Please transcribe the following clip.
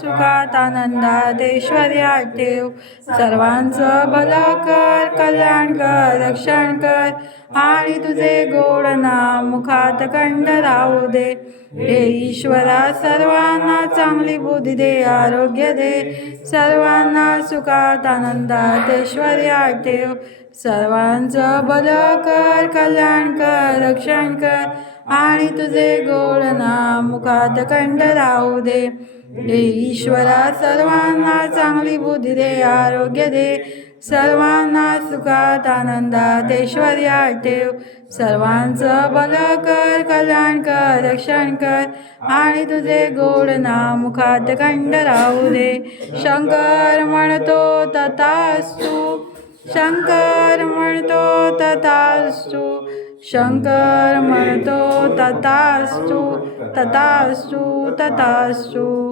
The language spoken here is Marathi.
सुखात आनंदात ऐश्वर्यात ठेव. सर्वांचं भलं कर, कल्याण कर, रक्षण कर आणि तुझे गोड नाम मुखात कंठ राहू दे. हे ईश्वरा सर्वांना चांगली बुद्धी दे, आरोग्य दे. सर्वांना सुखात आनंदात ऐश्वर्यात ठेव. सर्वांचं भलं कर, कल्याण कर, रक्षण कर आणि तुझे गोड नाम मुखात कंठ राहू दे. हे ईश्वरा सर्वांना चांगली बुद्धी दे, आरोग्य दे. सर्वांना सुखात आनंदात ऐश्वर्यात ठेव. सर्वांचं भलं कर, कल्याण कर, रक्षण कर आणि तुझे गोड नाम मुखात कंठ राहू दे. शंकर म्हणतो तथास्तु, शंकर म्हणतो तथास्तु, शंकर म्हणतो तथास्तु, तथास्तु, तथास्तु.